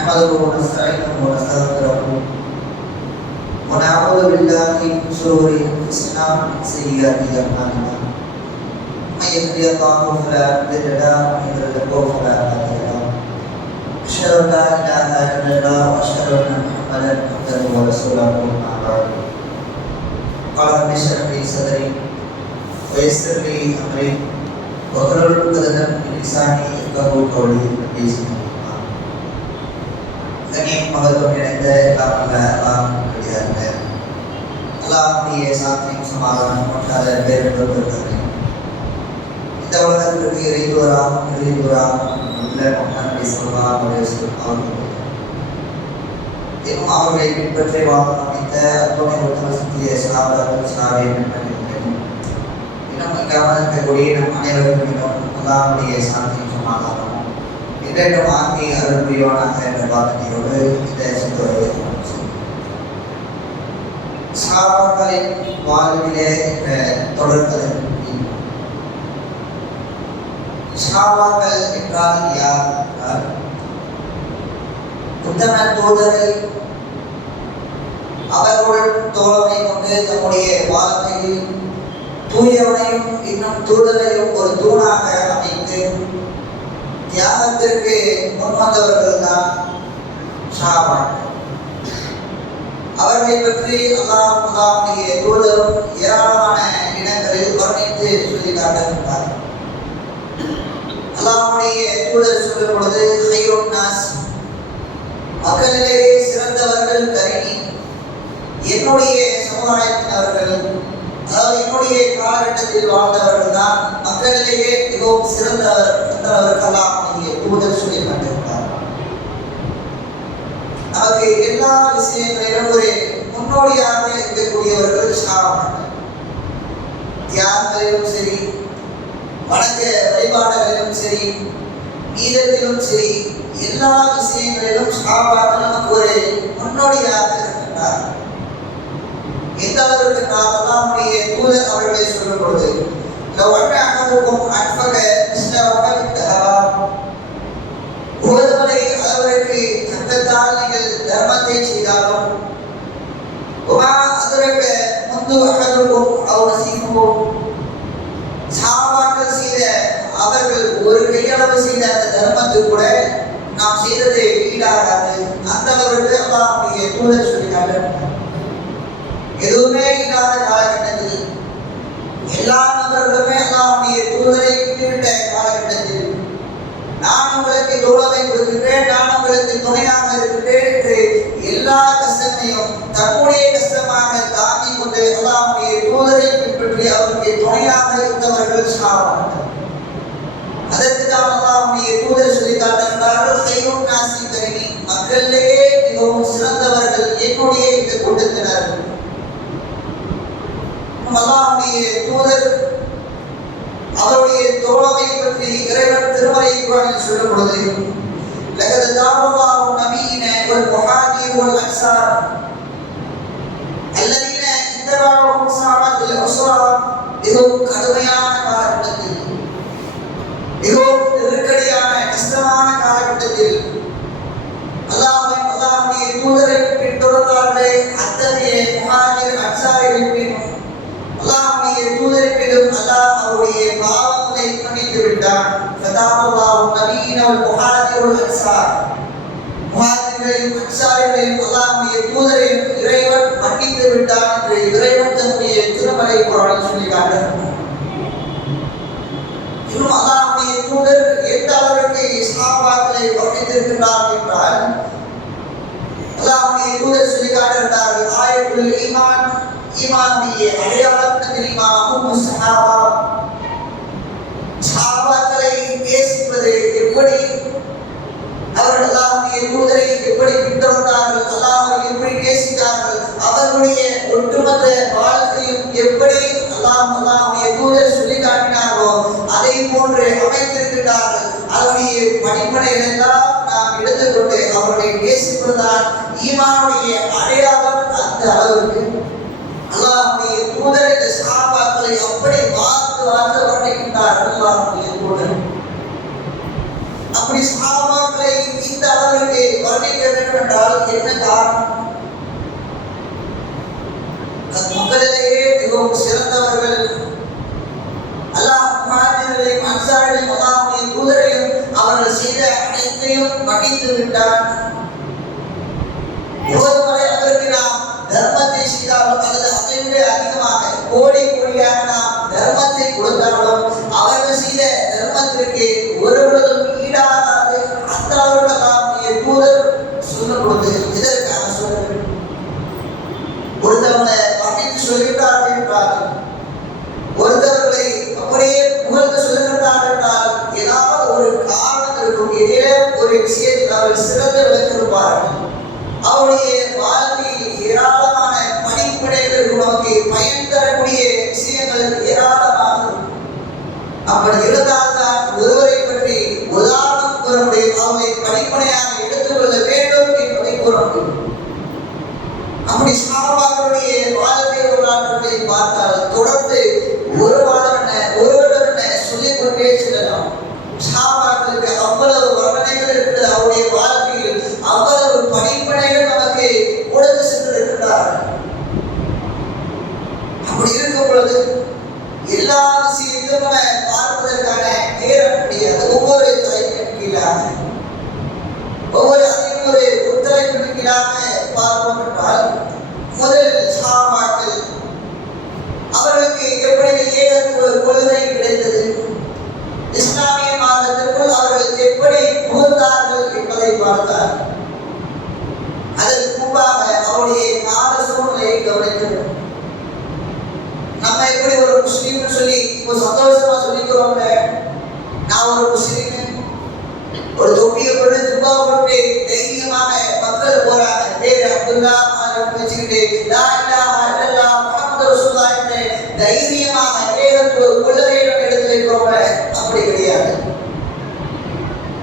نحمده ونستعينه ونستغفره ونعوذ بالله من شرور انفسنا ومن سيئات اعمالنا من يهده الله فلا مضل له ومن يضلل فلا هادي له اشهد ان لا اله الا الله واشهد ان محمدا عبده ورسوله اما بعد قال رب اشرح لي صدري ويسر لي امري واحلل عقدة من لساني يفقهوا قولي கண்ணியம் மகத்துவம் நிறைந்த அல்லாஹ்வுடைய சாந்தியும் சமாதானம் ஒன்றாத பேரின்பத்தை இந்த உலகத்திற்கு இறைவராகவும் இன்னும் அவர்களை பின்பற்றி வாழும் அமைத்த அத்துணை உத்தம சத்திய சகாபாக்கள் சாவை பின்பற்றுகின்றனர். இன்னும் இங்கு அமர்ந்திருக்கக்கூடிய நம் அனைவருக்கும் இன்னும் அல்லாஹ்வுடைய சாந்தியும் சமாதானம் இரண்டும் ஆக்கி அருள் புரிவானாக என்ற வார்த்தையோடு இந்த சிந்தனையை சஹாபாக்களின் வாழ்விலே தொடர்பது. சஹாபாக்கள் என்றால் யார் என்றால் உத்தம தூதரை அவர்களுடன் தோழமை கொண்டு தம்முடைய வாழ்க்கையில் தூயவனையும் இன்னும் தூதரையும் ஒரு தூணாக அமைத்து தியாகத்திற்கு முன்வந்தவர்கள் தான் சஹாபாக்கள். அவர்களை பற்றி அல்லாஹ்வுடைய தூதரும் ஏராளமான இடங்களில் வர்ணித்து சொல்லி காட்டுகின்றார். அல்லாஹ்வுடைய தூதர் சொல்லும் பொழுது ஹைருன் நாஸ், மக்களிலேயே சிறந்தவர்கள் கரிணி, என்னுடைய சமுதாயத்தினர்கள், அதாவது என்னுடைய காலகட்டத்தில் வாழ்ந்தவர்கள் தான் மக்களிலேயே மிகவும் சிறந்தவர் என்றவர்கள் அல்லாஹ்வுடைய தூதர் சொல்லி காட்டுகின்றார். நமக்கு எல்லா விஷயங்களிலும் ஒரு முன்னோடியாக இருக்கக்கூடியவர்கள் சஹாபாக்கள். தியாகங்களிலும் சரி, வணக்க வழிபாடுகளிலும் சரி, நீதத்திலும் சரி, எல்லா விஷயங்களிலும் சஹாபாக்கள் நமக்கு ஒரு முன்னோடியாக இருக்கின்றார். எந்த அளவுக்கு அல்லாஹ்வுடைய தூதர் அவர்களை சொல்லும் பொழுது ஒருவரை அவருக்கு தங்கத்தால் நீங்கள் தர்மத்தை செய்தாலும் சஹாபாக்கள் செய்த அவர்கள் ஒரு கையளவு செய்த அந்த தர்மத்தை கூட நாம் செய்ததை ஈடாகாது. அந்த அவர்களுக்கு அல்லாஹ்வுடைய தூதர் சொல்லினார்கள். எதுவுமே இல்லாத காலகட்டத்தில், எல்லா நபர்களுமே அல்லாஹ்வுடைய தூதரை விட்டுவிட்ட காலகட்டத்தில், நான் உங்களுக்கு தோழமை கொடுக்கின்றேன், நான் உங்களுக்கு துணையாக இருக்கின்றேன் என்று எல்லா கஷ்டத்தையும் தன்னுடைய கஷ்டமாக தாங்கிக் கொண்டு அல்லாஹ்வுடைய தூதரை பின்பற்றி அவருடைய துணையாக இருந்தவர்கள் சஹாபாக்கள். அதற்கு தான் அல்லாஹ்வுடைய தூதர் சொல்லி காட்டுகிறார்கள், ஹைருன் நாஸி கரிமி, மக்களிலேயே மிகவும் சிறந்தவர்கள் என்னுடைய இந்த கூட்டத்தினர். அல்லாஹ்வுடைய தூதர் அவருடைய தோழமை பற்றி இறைவன் திருமறை குர்ஆனில் சொல்லும் பொழுது லகத் ஜஅலல்லாஹு நபியின வல் முஹாஜிர் வல் அன்சார் அல்லதீன இத்தபஅஹும் ஸாஅத்தில் உஸ்ரா, மிகவும் கடுமையான காலகட்டத்தில், மிகவும் நெருக்கடியான கஷ்டமான காலகட்டத்தில் அல்லாஹ்வுடைய தூதரை பின்தொடர்ந்தார்களே, அத்தகைய முஹாஜிர் அன்சாரிகளின் அல்லாஹ்வுடைய தூதரிடம் அல்லாஹ் அவருடைய பாவங்களை மன்னித்து விட்டான். ஃபதாபல்லாஹு நபியின வல் முஹாஜிர் வல் அன்சார், முஹாஜிர்களையும் அன்சாரிகளையும் அல்லாஹ்வுடைய தூதரையும் இறைவன் மன்னித்து விட்டான் என்று இறைவன் தன்னுடைய திருமறை குர்ஆனில் சொல்லி காட்டுகிறார். இன்னும் அல்லாஹ்வுடைய தூதர் எந்த அளவிற்கு சஹாபாக்களை வர்ணித்திருக்கிறார் என்றால் அல்லாஹ்வுடைய தூதர் சொல்லி காட்டுகிறார்கள், ஆயத்துல் ஈமான், ஈமானுடைய அடையாளம் தெரியுமா? சஹாபா, சஹாபாக்களை நேசிப்பது எப்படி, அவர்கள் அல்லாஹ்வுடைய தூதரை எப்படி பின்தொடர்ந்தார்கள், அல்லாஹ்வை எப்படி நேசித்தார்கள், அவர்களுடைய ஒட்டுமொத்த வாழ்க்கையும் எப்படி அல்லாஹ்வுடைய தூதர் சொல்லி காட்டினார்களோ அதை போன்று அமைத்திருக்கிறார்கள். அதனுடைய படிப்பனைகள் எல்லாம் நாம் எடுத்துக்கொண்டு அவர்களை நேசிப்பதுதான் ஈமானுடைய அடையாளம். அந்த அளவுக்கு அல்லாஹ்வுடைய தூதர் இந்த சஹாபாக்களை அப்படி வாழ்ந்து வர்ணிக்கின்றார். அல்லாஹ்வுடைய தூதர் அப்படி சஹாபாக்களை இந்த அளவிற்கு வர்ணிக்க என்றால் என்ன காரணம்? மக்களிலேயே மிகவும் சிறந்தவர்கள் அல்லாஹ் முஹாஜிர்களையும் அன்சாரிகளையும் அல்லாஹ்வுடைய தூதரையும் அவர்கள் செய்த அனைத்தையும் மன்னித்து விட்டான். ஒருவரை அவருக்கு நாம் தர்மத்தை செய்தாலும் அல்லது அதை விட அதிகமாக கோடி கோடியாக நாம் தர்மத்தை கொடுத்தாலும் அவர்கள் செய்த தர்மத்திற்கு ஒருவரும் ஈடாகாது. அந்த அவர்கள் அல்லாஹ்வுடைய தூதர் சொல்லும் பொழுது இதற்காக சொல்ல ஒருத்தவனை மன்னித்து சொல்கிறார்கள் என்றால், ஒருத்தவர்களை அப்படியே புகழ்ந்து சொல்கிறார்கள் என்றால் ஏதாவது ஒரு காரணம் இருக்கும். இடையில ஒரு விஷயத்தில் அவர்கள் சிறந்த விளக்கிருப்பார்கள். அவருடைய வாழ்க்கையில் ஏராளமான படிப்பினைகள் நமக்கு பயன் தரக்கூடிய விஷயங்கள் ஏராளமாக இருக்கும். அப்படி இருந்தால்தான் ஒருவரை பற்றி உதாரணம் கூற முடியும், அவர்களை படிப்பனையாக எடுத்துக்கொள்ள வேண்டும் என்பதை கூற முடியும். அப்படி சஹாபாக்களுடைய வாழ்க்கை வரலாற்றுகளை பார்த்தால் தொடர்ந்து ஒரு வருடம் என்ன சொல்லிக் கொண்டே செல்லலாம். சஹாபாக்களுக்கு அவ்வளவு வர்ணனைகள் இருக்கிறது. அவருடைய வாழ்க்கையில் அவ்வளவு படிப்பனைகள் நமக்கு கொடுத்து சென்றிருக்கிறார்கள். அப்படி இருக்கும் பொழுது எல்லா விஷயத்தையும் பார்ப்பதற்கான நேரம் முடியாது. ஒவ்வொரு தலைப்பின் கீழாக ஒவ்வொரு ஒரு உத்தரவின் கீழாக பார்ப்போம் என்றால், முதல் சஹாபாக்கள் அவர்களுக்கு எப்படி ஏகத்துவ கொள்கை கிடைத்தது, இஸ்லாமிய மார்க்கத்திற்குள் அவர்கள் எப்படி புகுந்தார்கள் என்பதை பார்த்தார். அதற்கு முன்பாக அவருடைய கால சூழ்நிலையை கவனிக்க வேண்டும். நம்ம எப்படி ஒரு முஸ்லீம்னு சொல்லி இப்போ சந்தோஷமா சொல்லிக்கிறோம்ல, நான் ஒரு முஸ்லீம், ஒரு தொப்பியை போட்டு துப்பா போட்டு தைரியமாக மக்கள் போறாங்க. பேர் அப்துல்லா வச்சுக்கிட்டு லா இலாஹா இல்லல்லாஹ் முஹம்மது ரசூலுல்லாஹ் என்று தைரியமாக ஏகத்துவ கொள்கையிடம் எடுத்து வைக்கிறோம்ல, அப்படி கிடையாது.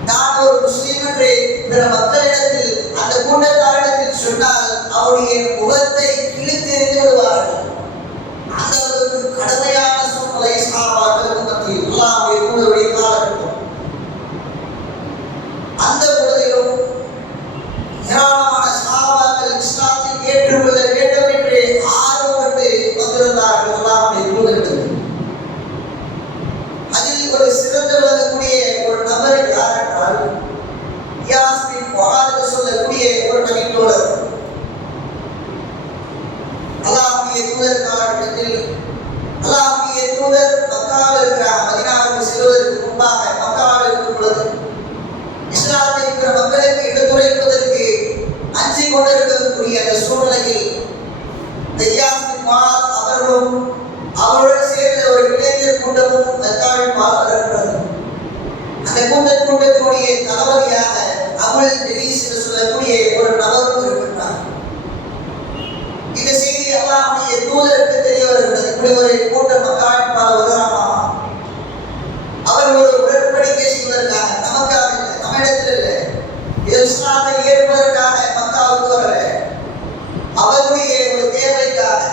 நான் ஒரு முஸ்லீம் என்று பிற மக்களிடத்தில் அந்த கூட்டத்தாரிடத்தில் சொன்னால் அவருடைய முகத்தை கிழித்தெறிந்து விடுவார்கள். அந்த அளவுக்கு கடுமையான சூழ்நிலை சஹாபாக்களுக்கு மத்தியில் அல்லாஹ்வுடைய தூதருடைய காலகட்டம். அந்த பொழுதிலும் ஏராளமான சஹாபாக்கள் இஸ்லாத்தை ஏற்றுக்கொள்ள வேண்டும் என்று ஆர்வப்பட்டு வந்திருந்தார்கள் அல்லாஹ்வுடைய தூதரிடத்தில். அதில் ஒரு சிறந்து விளங்கக்கூடிய ஒரு நபர் யார் என்றால், இயாஸ் பின் முஆத் சொல்லக்கூடிய ஒரு நபித்தோழர். அல்லாஹ்வுடைய தூதர் காலகட்டத்தில் அல்லாஹ்வுடைய தூதர் மக்காவில் இருக்கிறார். மதீனாவுக்கு செல்வதற்கு முன்பாக மக்காவில் இருக்கும் பொழுது இஸ்லாத்தை பிற மக்களுக்கு எடுத்துரைப்பதற்கு அஞ்சி கொண்டிருக்கக்கூடிய அந்த சூழ்நிலையில் இயாஸ் பின் முஆத் அவர்களும் அவருடன் சேர்ந்த ஒரு இளைஞர் கூட்டமும் மக்காவில் பார்க்கிறது. அந்த கூட்டத்தினுடைய தளபதியாக அபுல் திரீஸ் என்று சொல்லக்கூடிய ஒரு நபரும் இருக்கின்றார். இந்த செய்தி அல்லாஹ்வுடைய தூதருக்கு தெரிய வருகிறது. இப்படி ஒரு கூட்டம் மக்காவின் பால் வருகிறாமா, அவர் ஒரு உடன்படிக்கை செய்வதற்காக, நமக்காக இல்லை, நம்ம இடத்துல இல்லை, இஸ்லாத்தை ஏற்பதற்காக மக்காவுக்கு வரல, அவருடைய ஒரு தேவைக்காக,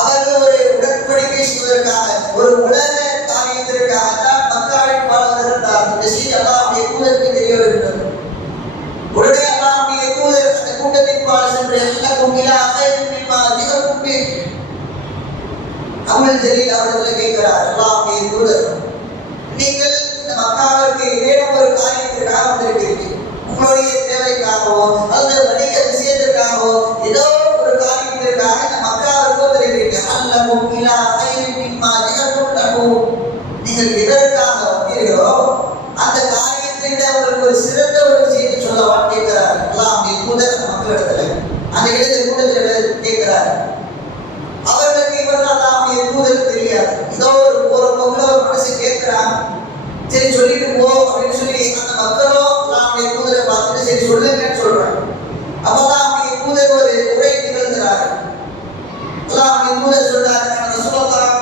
அவர்கள் ஒரு உடன்படிக்கை செய்வதற்காக, ஒரு உலக காரியத்திற்காக தான் மக்காவின் பால் வருகிறார். இந்த செய்தி அல்லாஹ்வுடைய தூதருக்கு தெரிய வருகிறது. உடனே அல்லாஹ்வுடைய தூதர் அந்த கூட்டத்தின் பால் சென்று எல்லாருக்கும் அபுல் ஜலீல் அவர்களை கேட்கிறார். அல்லாஹ்வுடைய தூதர், நீங்கள் இந்த மக்காவிற்கு ஏதேனும் ஒரு காரியத்திற்காக வந்திருக்கிறீர்கள், உங்களுடைய தேவைக்காகவோ அல்லது வணிக விஷயத்திற்காகவோ ஏதோ ஒரு காரியத்திற்காக இந்த மக்காவிற்கு வந்திருக்கிறீர்கள். அல்லஹு இலா கைரின் மிம்மா ஜஅலும் லஹு, நீங்கள் எதற்காக வந்தீர்களோ அந்த காரியத்தை விட அவர்களுக்கு ஒரு சிறந்த ஒரு விஷயத்தை சொல்ல கேட்கிறார். அல்லாஹ்வுடைய தூதர் அந்த மக்களிடத்துல அந்த இடத்துல கூட்டத்தில் கேட்கிறார். அவர்களுக்கு இவர்கள் அல்லாஹ்வுடைய தூதருக்கு தெரியாது. ஏதோ ஒரு போக்குல ஒரு மனசு கேட்கிறான், சரி சொல்லிட்டு போ அப்படின்னு சொல்லி அந்த மக்களும் அல்லாஹ்வுடைய தூதரை பார்த்துட்டு சரி சொல்லுங்கன்னு சொல்றாங்க. அப்ப அல்லாஹ்வுடைய தூதர் ஒரு உரை நிகழ்த்துறாரு. அல்லாஹ்வுடைய தூதர் சொல்றாரு, ரசூலுல்லாஹ்,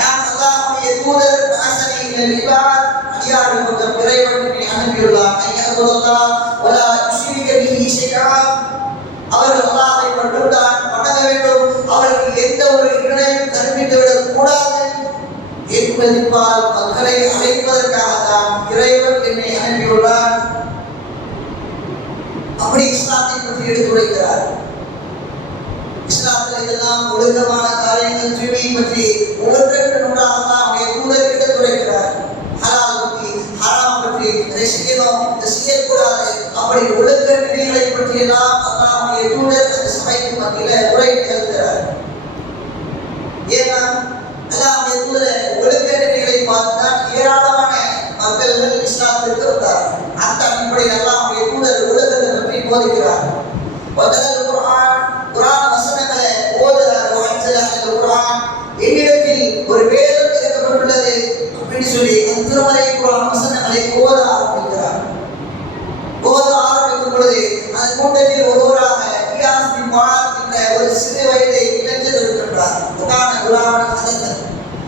நான் அல்லாஹ்வுடைய தூதர் ஆசனி இலல் இபாத், அடியார்கள் பக்கம் இறைவன் என்னை அனுப்பியுள்ளார். ஐயல்லாஹ் வலா யுஷ்ரிக பிஹி ஷைஆ, அவர்கள் அல்லாஹ்வை மட்டும்தான் வணங்க வேண்டும், அவர்களுக்கு எந்த ஒரு இணையும் கற்பித்து விடக் கூடாது என்பதினால் மக்களை அழைப்பதற்காக தான் இறைவன் என்னை அனுப்பியுள்ளார். அப்படி இஸ்லாத்தை பற்றி எடுத்துரைக்கிறார். இஸ்லாத்தில் இதெல்லாம் ஒழுக்கமான காரியங்கள், தூய்மையை பற்றி ஒவ்வொன்றுக்கு நூறாக அவருடைய தூதர் எடுத்துரைக்கிறார். ஹலால் பற்றி, ஹராம் பற்றி, இதை செய்யணும், இதை செய்யக்கூடாது, அப்படி ஒழுக்க விதிகளை பற்றி எல்லாம் அல்லாஹ்வுடைய தூதர் அந்த சபைக்கு மத்தியில உரை நிகழ்த்துகிறார். ஏன்னா அல்லாஹ்வுடைய தூதர் ஒழுக்க விதிகளை பார்த்துதான் ஏராளமான மக்கள் இஸ்லாத்திற்கு வந்தார். அந்த அடிப்படையில் அல்லாஹ்வுடைய தூதர் ஒழுக்கத்தை பற்றி போதிக்கிறார். குர்ஆன் வசனங்களை ஓதுகிறார். குர்ஆன் என்னிடத்தில் ஒரு வேதம் இறக்கப்பட்டுள்ளது அப்படின்னு சொல்லி அந்த திருமறை குர்ஆன் வசனங்களை ஓத ஆரம்பிக்கிறார். ஓத ஆரம்பிக்கும் பொழுது அந்த கூட்டத்தில் ஒருவராக இலியாஸ் பின் முஆத் என்ற ஒரு சிறு வயது இளைஞர் இருக்கின்றார்.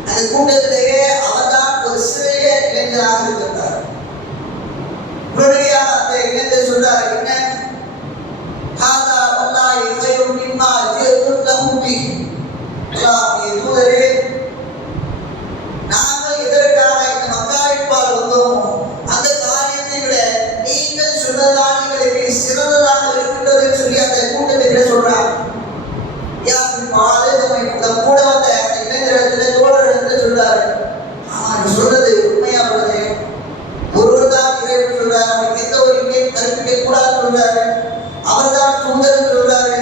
அந்த கூட்டத்திலேயே அவர்தான் ஒரு சிறிய இளைஞராக இருக்கின்றார். உடனடியாக அந்த இளைஞர் சொல்றார், என்ன ஹாதா வல்லாஹி கைரும் மிம்மா ஜிஅதும் லஹும் பி. அல்லாஹ்வுடைய தூதரே, நாங்கள் எதற்காக இந்த மக்காவிற்பால் வந்தோம், அந்த காரியத்தை விட நீங்கள் சொன்னதான் எங்களுக்கு சிறந்ததாக இருக்கின்றது சொல்லி அந்த கூட்டத்தை சொல்றார். கூட வந்த இளைஞரிடத்துல தோழரிடத்துல சொல்றாரு, அவன் சொல்றது உண்மையா உள்ளது, ஒருவர் தான் இறைவன் சொல்றாரு, அவனுக்கு எந்த ஒரு கற்பிக்க கூடாதுன்னு சொல்றாரு, அவர் தான் தூதர் சொல்றாரு,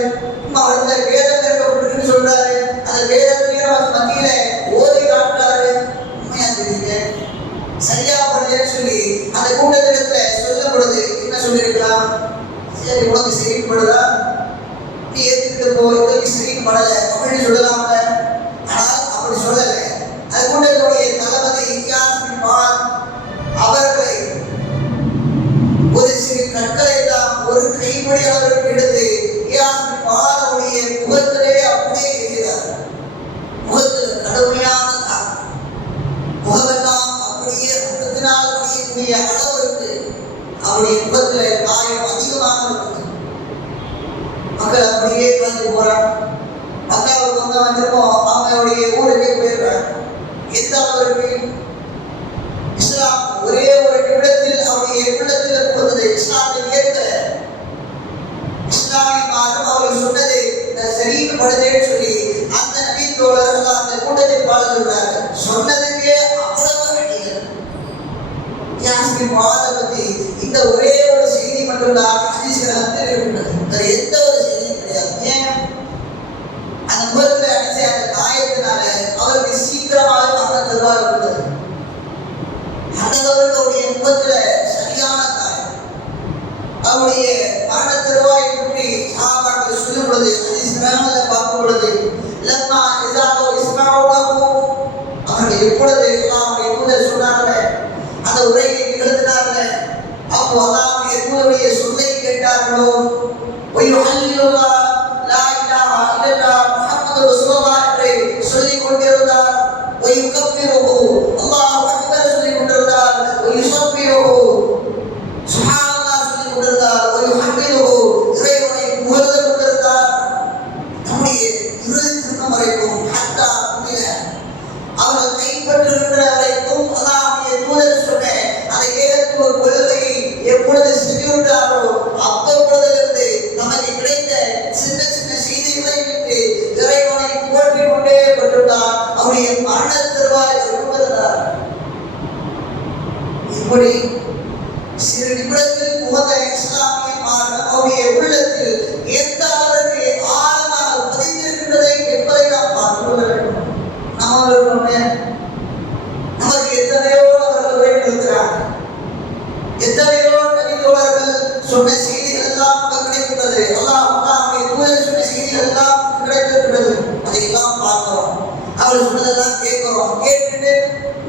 அவருக்கு வேதம் இருக்கப்பட்டிருக்குன்னு சொல்றாரு, அந்த வேதத்தையும் அவர் மத்தியில ஓதி காட்டுறாரு, உண்மையா தெரியுது, சரியா பண்ணலன்னு சொல்லி அந்த கூட்டத்திடத்துல சொல்லும் பொழுது என்ன சொல்லியிருக்கலாம், சரி உனக்கு சரிப்படுதா, நீ ஏற்றுக்கிட்டு போய் சரிப்படல அப்படின்னு சொல்லலாம்ல. ஆனால் அப்படி சொல்லலை. அது கூட்டத்துடைய தளபதி இலியாஸ் பின் முஆத் அவர்களை ஒரு சிறு கற்களை எல்லாம் ஒரு கைப்படி அவருக்கு எடுத்து இலியாஸ் பின் முஆத்துடைய முகத்திலே அப்படியே எரிகிறார். முகத்தில் கடுமையான தாக்கம், முகமெல்லாம் அப்படியே ரத்தத்தினால் வடியக்கூடிய அளவிற்கு அவருடைய முகத்திலே காயம் அதிகமாக இருந்தது. மக்கள் அப்படியே கலந்து போறாங்க. மக்காவுக்கு வந்த வந்திருப்போம், அவங்களுடைய ஊருக்கு போயிடுறாங்க. எந்த அளவிற்கு இஸ்லாம் ஒரே ஒரு நிமிடத்தில் அவருடைய உள்ளத்தில் போகிறது. இஸ்லாத்தை ஏற்க இஸ்லாமிய மாதம் அவர்கள் சொன்னது சரின்னு படுதேன்னு சொல்லி அந்த நபி தோழர்கள் அந்த கூட்டத்தில் பாட சொல்றாங்க. சொன்னதுக்கே அவ்வளவு வேண்டியது. யாஸ்மின் வாத பத்தி இந்த ஒரே ஒரு செய்தி மட்டும்தான் ஹதீஸ்கள் இருக்கின்றது. வேற எந்த ஒரு செய்தியும் கிடையாது. ஏன் அந்த முகத்தில் அடிச்ச அந்த காயத்தினால அவருக்கு சீக்கிரமாக மரண தருவார் இருந்தது. அவர்களுடைய முகத்துல சரியான காயம். அவருடைய மரண தருவாயை பற்றி சஹாபாக்கள் சொல்லும் பொழுது ஹதீஸ்களை பார்க்கும் பொழுது லம்மா இஸாலு இஸ்மாஉலஹு, அவர்கள் எப்பொழுது அல்லாஹ்வுடைய தூதர் சொன்னார்களே அந்த உரையை நிகழ்த்தினார்களே, அப்போ அல்லாஹ்வுடைய தூதருடைய சொல்லை கேட்டார்களோ, வயுஹல்லிலுல்லாஹ் லா இலாஹா இல்லல்லாஹ் முஹம்மது ரசூலுல்லாஹ் என்று சொல்லிக் கொண்டிருந்தார். வயுகப்பிருஹு அல்லாஹு அக்பர் சொல்லிக் கொண்டிருந்தார். வயுஸப்பிருஹு சுப்ஹானல்லாஹ் சொல்லிக் கொண்டிருந்தார். வயுஹம்மிதுஹு இறைவனை புகழ்ந்து கொண்டிருந்தார். நம்முடைய இறுதி திருமணம் வரைக்கும் ஹத்தா குமில அவர்கள் கைப்பற்றுகின்ற வரைக்கும் அல்லாஹ்வுடைய தூதர் சொன்ன அந்த ஏகத்துவ கொள்கையை எப்பொழுது செஞ்சுவிட்டாரோ அப்பொழுதிலிருந்து நமக்கு கிடைத்த சின்ன சின்ன செய்திகளை விட்டு இறைவனை புகழ்த்திக் கொண்டே கொண்டிருந்தார். அவருடைய மரண தருவாய் கொண்டிருந்தார். இப்படி சிறு நிமிடத்தில் புகழ இஸ்லாமிய மார்க்கம் அவருடைய உள்ளத்தில் எந்த அளவுக்கு ஆழமாக பதிந்திருக்கின்றதை என்பதை நாம் பார்த்து கொள்ள வேண்டும். நமக்கு எத்தனையோ அவர்கள் இருக்கிறார்கள், எத்தனையோ நபித்தோழர்கள் சொன்ன செய்திகள் எல்லாம் கிடைக்கின்றது. அல்லாஹ்வுடைய தூதர் சொன்ன செய்திகள் எல்லாம் கிடைத்திருக்கிறது. அதையெல்லாம் பார்க்கிறோம், அவர்கள் சொன்னதெல்லாம் கேட்கிறோம். கேட்டுட்டு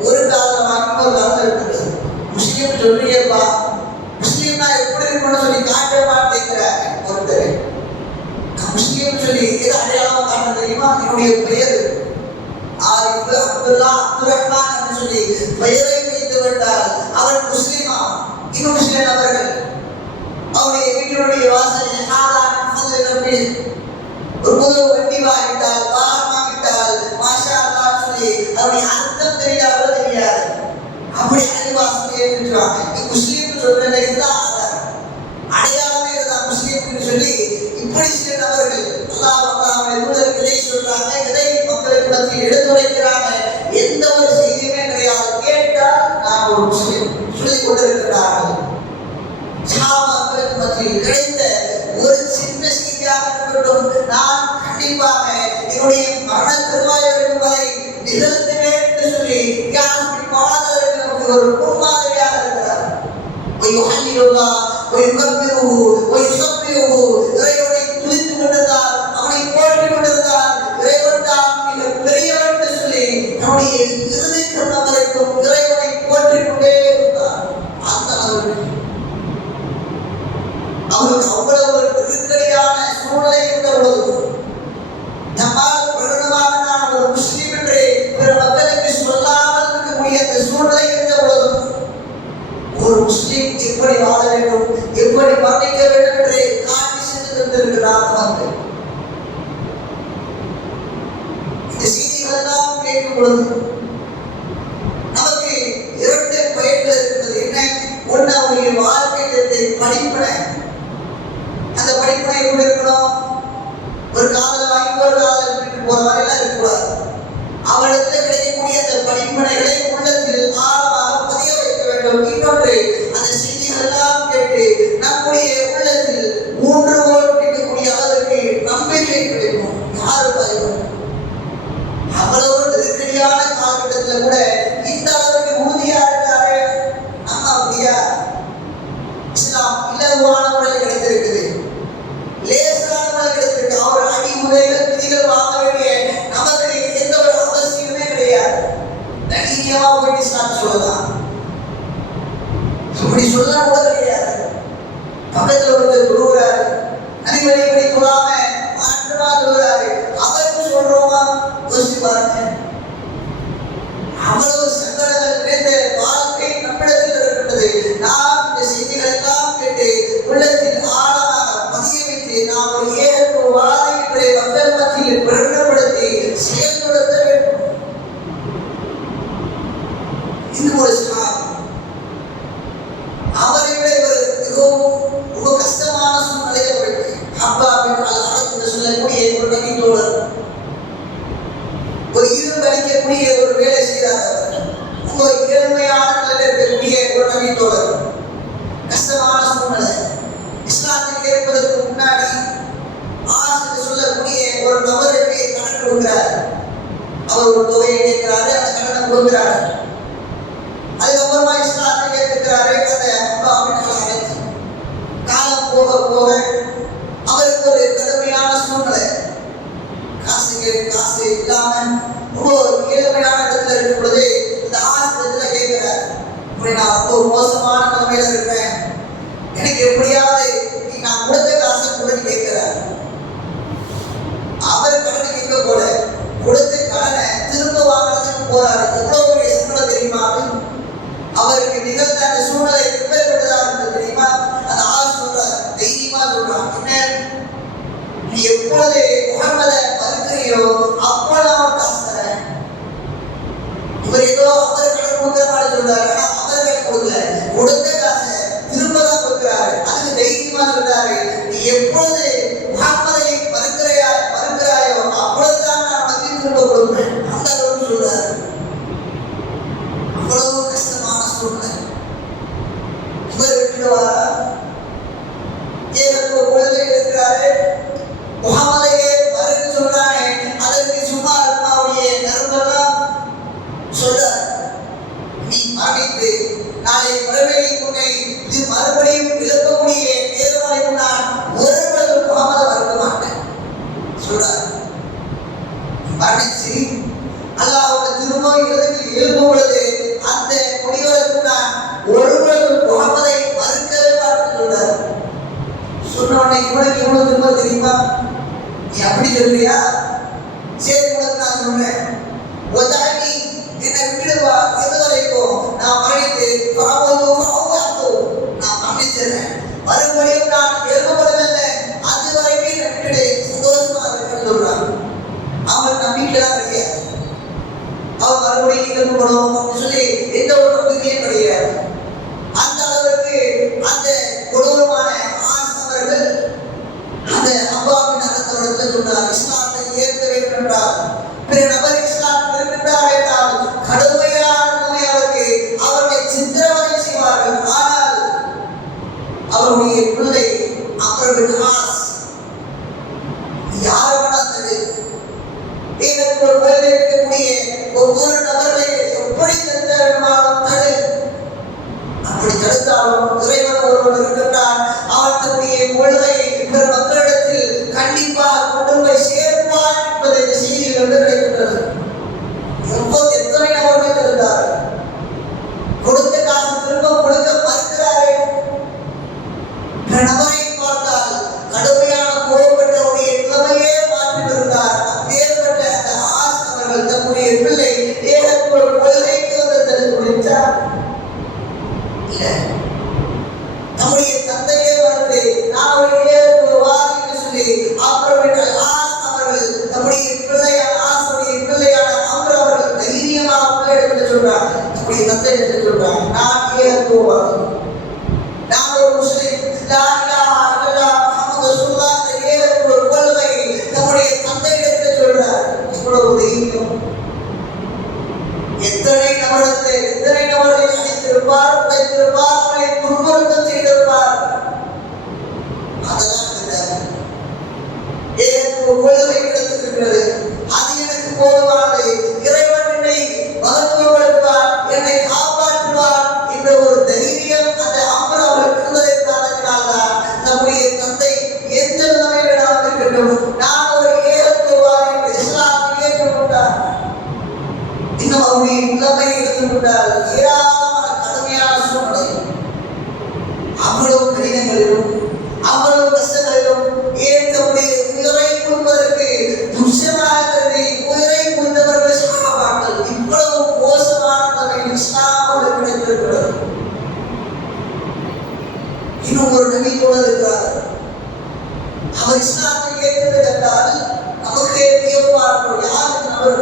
ஒரு காலம் வாங்கி ஒரு காலம் இருக்கிறது. முஸ்லீம் சொல்லியப்பா, முஸ்லீம்னா எப்படி இருக்கணும்னு சொல்லி காட்ட மாட்டேங்கிறார் ஒருத்தர். முஸ்லீம் சொல்லி எது அடையாளம் காட்ட தெரியுமா? என்னுடைய பெயர் ஆரிஃப் அப்துல்லா அப்துல் ரஹ்மான் என்று சொல்லி பெயரை வைத்து விட்டால் அவன் முஸ்லிமா? இன்னும் சில நபர்கள் அவருடைய வீட்டினுடைய வாசலில் ஒரு புது வண்டி வாங்கிட்டால், வாகனம் வாங்கிட்டால், மாஷா அல்லாஹ் சொல்லி அவருடைய அர்த்தம் தெரியாதோ தெரியாது, அப்படி அறிவாசலே இருக்கிறாங்க. முஸ்லீம் சொல்றதுல இதுதான் அடையாளமே இதுதான். சொல்லி இப்படி சில நபர்கள் அல்லாஹ் தூதர் இதை சொல்றாங்க, இதை மக்களுக்கு மத்தியில் எடுத்துரைக்கிறாங்க. எந்த ஒரு செய்தியுமே கிடையாது. கேட்டால் நான் ஒரு முஸ்லிம் சொல்லிக் கொண்டிருக்கிறார்கள். சஹாபாக்களுக்கு மத்தியில் கிடைத்த ஒரு சின்ன செய்தியாக இருக்கட்டும், நான் கண்டிப்பாக என்னுடைய மரண தருவாய் இருக்கும் வரை நிகழ்த்துவேன் என்று சொல்லி நமக்கு ஒரு முன்மாதிரியாக இருக்கிறார். இறைவனை துதித்து கொண்டிருந்தார், அவனை போற்றிக் கொண்டிருந்தார். இறைவன் தான் மிக பெரியவன் என்று சொல்லி நம்முடைய இறுதி கட்டம் வரைக்கும் இறைவனை போற்றிக் கொண்டே இருந்தார். அந்த அவருக்கு அவ்வளவு ஒரு நெருக்கடியான சூழ்நிலை இருந்த பொழுது நம்மால் பிரகடனமாக நான் ஒரு முஸ்லீம் என்று பிற மக்களுக்கு சொல்லாமல் இருக்கக்கூடிய அந்த சூழ்நிலை இருந்த பொழுது ஒரு முஸ்லீம் எப்படி வாழ வேண்டும், எப்படி மரணிக்க வேண்டும் என்று காட்டி சென்று தந்திருக்கிறார். நமக்கு இந்த செய்திகள் எல்லாம் கேட்கும் பொழுது நமக்கு இரண்டு பயன்கள் இருக்கிறது. என்ன? ஒன்று, அவருடைய வாழ்க்கை படிப்பனை. அந்த படிப்பனை எப்படி இருக்கணும்? ஒரு காதல் வாங்கி ஒரு காதல் விட்டு போற மாதிரிலாம் இருக்கக்கூடாது. அவளிடத்தில் கிடைக்கக்கூடிய அந்த படிப்பனைகளை உள்ளத்தில் ஆழமாக பதிய வைக்க வேண்டும். இன்னொன்று, அந்த செய்திகள் எல்லாம் கேட்டு நம்முடைய உள்ளத்தில் மூன்று ஓட்டிக்கக்கூடிய அளவுக்கு நம்பிக்கை கிடைக்கும். யாரு பயன்படும்? அவ்வளவு நெருக்கடியான காலகட்டத்தில் கூட இந்த அளவுக்கு உறுதியா இருக்காரு. நம்ம அப்படியா? இஸ்லாம் இலகுவான முறையில் கிடைத்திருக்குது, லேசான முறையில் கிடைத்திருக்கு. அவர் அடி உதைகள் விதிகள் வாங்க வேண்டிய நமக்கு எந்த ஒரு அவசியமே கிடையாது. தைரியமா போய் இஸ்லாம் சொல்லலாம். அப்படி சொல்ல கூட கிடையாது. பக்கத்தில் ஒருத்தர் தொழுகிறாரு, அடிப்படை தொழாம மாற்றமா தொழுகிறாரு. அவருக்கு சொல்றோமா? யோசிச்சு பாருங்க. அவ்வளவு சங்கடங்கள் நிறைந்த வாழ்க்கை நம்மிடத்தில் இருக்கின்றது. நாம் இந்த செய்திகளை எல்லாம் கேட்டு உள்ளத்தில் ஆழமாக பதிய வைத்து நாம் ஒரு ஏகத்துவவாதி என்ற மக்கள் மத்தியில் பிரகடனப்படுத்தி செயல்படுத்த வேண்டும். இன்னும் ஒரு அவரை விட மிகவும் ரொம்ப கஷ்டமான சூழ்நிலையை அப்பா என்று சொல்லக்கூடிய ஒரு நபித்தோழர், ஒரு இரும்பு அடிக்கக்கூடிய ஒரு வேலை செய்தார். ரொம்ப ஏழ்மையான நிலையில் இருக்கக்கூடிய ஒரு நபித்தோழர், கஷ்டமான சூழ்நிலை. இஸ்லாத்தில் ஏற்பதற்கு முன்னாடி என்று சொல்லக்கூடிய ஒரு நபருக்கு கடன் கொடுக்கிறார். அவர் ஒரு தொகையை கேட்கிறாரு, அந்த கடனை கொடுக்கிறார். அதுக்கப்புறமா இஸ்லாத்தை ஏற்றுக்கிறாரு. அந்த அப்பா அப்படின்னு காலம் போக போக அவருக்கு ஒரு கடுமையான சூழ்நிலை, காசு இல்லாம ரொம்ப ஏழ்மையான இடத்துல இருக்கும் பொழுது இந்த ஆசிரியத்துல கேட்கிறார், இப்படி நான் ரொம்ப மோசமான நிலைமையில இருக்கிறேன், எனக்கு எப்படியாவது நான் கொடுத்த காசை கொடுத்து கேட்கிறார். அவர் கடனை கேட்க போல கொடுத்து கடனை திரும்ப வாங்குறதுக்கு போறாரு. எவ்வளவு பெரிய சூழ்நிலை தெரியுமா? அவருக்கு நிகழ்ந்த அந்த சூழ்நிலை எப்பேற்பட்டதாக இருந்தது தெரியுமா? அந்த ஆள் சொல்றார், தைரியமா சொல்றான், என்ன நீ எப்பொழுது முகமதை மறுக்கிறியோ அப்பொழுது அவன் காசு தரேன். இவர் ஏதோ அவர் கடன் கொடுக்கிற மாதிரி சொல்றாரு. ஆனா அவர் கடன் கொடுக்கல, கொடுத்த காசை திரும்ப தான் கொடுக்கிறாரு. அதுக்கு தைரியமா சொல்றாரு, நீ எப்பொழுது முகமதை மறுக்கிறாயோ அப்பொழுதுதான் நான் உனக்கு திரும்ப கொடுப்பேன். அந்த அளவுக்கு சொல்றாரு. அவ்வளவு கஷ்டமான சூழ்நிலை. இவர் விட்டுடுவாரா? ஏதோ கொள்கை இருக்கிறாரு, முகமதையே மறுக்க சொல்றானே, அதற்கு சும்மா அல்லாவுடைய நறுபெல்லாம் சொல்றார், நீ மரணித்து நாளை மறுபடியும் உன்னை இது மறுபடியும் எழுப்பக்கூடிய நேரம் வரைக்கும் நான் ஒருவரது முகமதை மறுக்க மாட்டேன் சொல்றார். மரணிச்சு அல்லாஹ்வோட திரும்ப இறுதியில் எழுப்பும் பொழுது அந்த முடிவதற்கு நான் ஒருவரது முகமதை மறுக்கவே மாட்டேன் சொல்றார். சொன்ன உடனே இவனுக்கு இவ்வளவு திரும்ப தெரியுமா? நீ அப்படி சொல்றியா? சரி, உனக்கு நான் சொல்றேன், ஒதானி என்னை விட்டுடுவா, எது வரைக்கும் நான் மரணித்து நான் மரணிச்சிடுறேன், மறுபடியும் நான் எழுப்பப்படவில்லை, அது வரைக்கும் என்னை விட்டுடு, சந்தோஷமா இருக்குன்னு சொல்றான். அவன் நம்பிக்கைதான் கிடையாது. அவன் மறுபடியும் எழுப்பப்படும் சொல்லி எந்த ஒரு நம்பிக்கையும் கிடையாது. அந்த அளவுக்கு அந்த கொடூரமான ஆசவர்கள் கொள்கை பிற மக்களிடத்தில் கண்டிப்பாக கொண்டு போய் சேர்ப்பார் என்பதை இந்த செய்தியிலிருந்து கிடைக்கின்றது. எத்தனை நபர்கள் இருந்தார், கொடுத்த காசு திரும்ப கொடுக்க மறுக்கிறாரே. நபரை பார்த்தால் கடுமையான கோபப்பட்டவருடைய நிலைமையே மாற்றிவிருந்தார். அப்பேற்பட்ட அந்த அவர்கள் தம்முடைய பிள்ளை ஏகத்துவ கொள்கைக்கு வந்து முடித்தார். நம்முடைய தந்தையே வந்து நான் ஒரு ஏகத்துவவாதி என்று சொல்லி அப்புறமேட்டு அவர்கள் தம்முடைய பிள்ளையான அம்பர் அவர்கள் தைரியமாக பிள்ளையிடத்தில் சொல்றாங்க. நம்முடைய தந்தை என்று சொல்றாங்க, நான் ஏகத்துவவாதி, நான் ஒரு முஸ்லிம், லா இலாஹா இல்லல்லாஹ் முஹம்மது ரசூலுல்லாஹ் என்ற ஏகத்துவ கொள்கை நம்முடைய தந்தையிடத்தில் சொல்றார். இவ்வளவு தைரியம் எத்தனை நபர்களை அழைத்திருப்பார், உடைத்திருப்பார், அவர்களை துன்புறுத்தம் செய்திருப்பார். அதெல்லாம் ஏகத்துவ கொள்கை கிடைத்திருக்கிறது, அது எனக்கு போதுமானது. இறைவன் என்னை மகத்துவப்படுத்துவார், என்னை காப்பாற்றுவார் என்ற ஒரு தைரியம் அந்த அம்பர் அவர்கள் இருந்ததை காரணத்தினால்தான் நம்முடைய தந்தை எந்த நிலைமையில் இருக்கட்டும், நான் ஒரு ஏகத்துவவாதி என்று இஸ்லாமை ஏற்றுக்கொண்டார். இன்னும் அவருடைய நிலைமை எடுத்துக்கொண்டால் ஏராளமான கடுமையான சூழ்நிலை, அவ்வளவு கடினங்களிலும் அவ்வளவு கஷ்டங்களிலும் ஏன் தம்முடைய உயிரை கொடுப்பதற்கு துஷ்யமாக கருதி உயிரை கொடுத்தவர்கள் சகாபாக்கள். இவ்வளவு மோசமான நிலைமை இஸ்லாமோடு கிடைத்திருக்கிறது. இன்னும் ஒரு நபி கூட இருக்கிறார், அவர் இஸ்லாமை ஏற்றது என்றால் நமக்கு வியப்பார்கள். யாருக்கு அவர்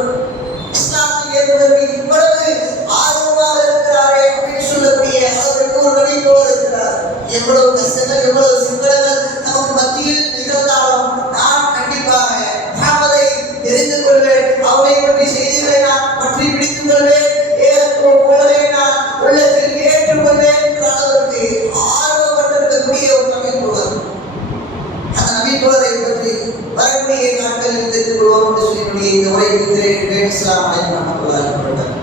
இஸ்லாமை ஏற்பதற்கு இவ்வளவு ஆர்வமாக இருக்கிறாரே அப்படின்னு சொல்லக்கூடிய அவருக்கு ஒரு நபி கூட இருக்கிறார். எவ்வளவு கஷ்டங்கள், எவ்வளவு சிக்கல்கள் நமக்கு மத்தியில் நிகழ்ந்தாலும் நான் கண்டிப்பாக முஹம்மதை தெரிந்து கொள்வேன், அவரை பற்றி செய்திகளை நான் பற்றி பிடித்துக் கொள்வேன், ஏகத்துவ கொள்கையை நான் உள்ளத்தில் ஏற்றுக்கொள்வேன் என்ற அளவிற்கு ஆர்வப்பட்டிருக்கக்கூடிய ஒரு நபி தோழர். அந்த நபி தோழரை பற்றி வரக்கூடிய நாட்களில் தெரிந்து கொள்வோம் என்று சொல்லி இந்த உரைக்கு இஸ்லாம் அலைக்கும் வரஹ்மத்துல்லாஹி வபரகாத்துஹு.